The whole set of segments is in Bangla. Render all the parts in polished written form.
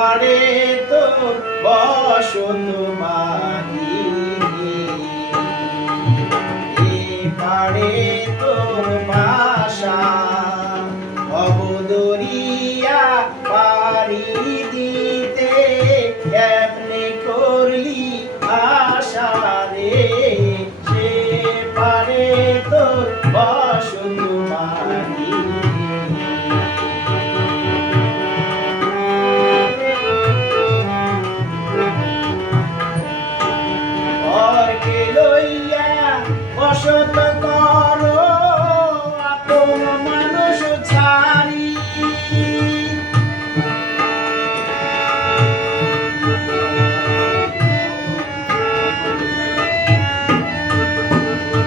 পারে তোর বসত বাড়ি, এ পারে তোর বাসা, ভবদরিয়া পাড়ি দিতে কেমনে করলি আশা রে, সে পারে তোর বসত বাড়ি। ঘরকে লইয়া বসত করো আপন মানুষ ছাড়ি,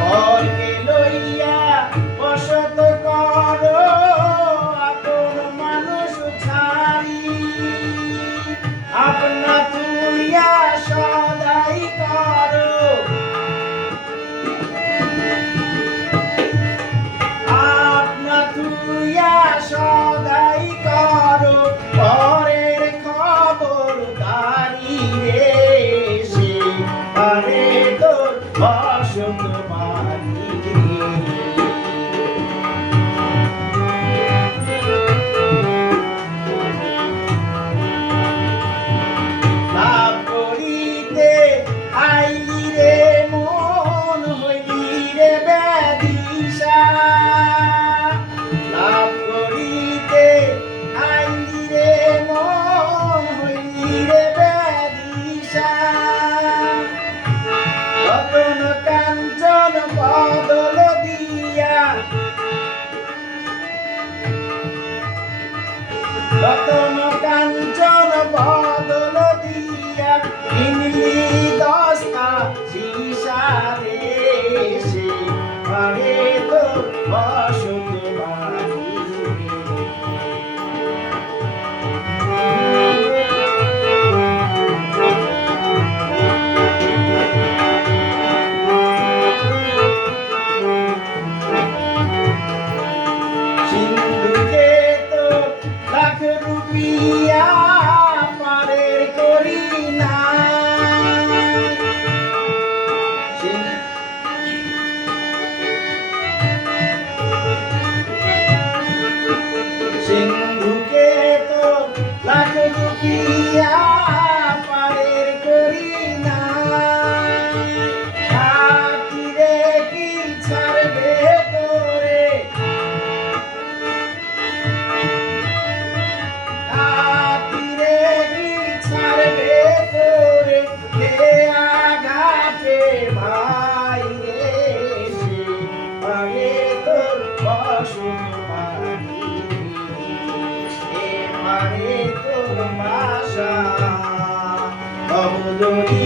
ঘরকে লইয়া বসত করো আপন মানুষ ছাড়ি, আপনা তুইয়া সদাই করো, আপনা তুইয়া সদাই করো, পরের খবরদারি রে, সে পারে তোর বসত বাড়ি। লাভ করিতে আইলি রে মন হইলি রে ব্যাধিসা, লাভ করিতে আইলি রে মন হইলি রে ব্যাধিসা, রতন কাঞ্চন বদল দিয়া, রতন কাঞ্চন বদল দিয়া কিনলি দস্তা সীসা রে, সে পারে তোর বসত বাড়ি। সিন্ধুকে তো লাখ রুপিয়া পারের করি না, সিন্ধুকে তো লাখ রুপিয়া পারের করি না, খাতিরে কি ছাড়বে তোরে, খাতিরে কি ছাড়বে তোরে, কে আঘাতে ভাই রে, সে পারে তোর বসত বাড়ি, এ পারে তোর বাসা, ভবদরিয়া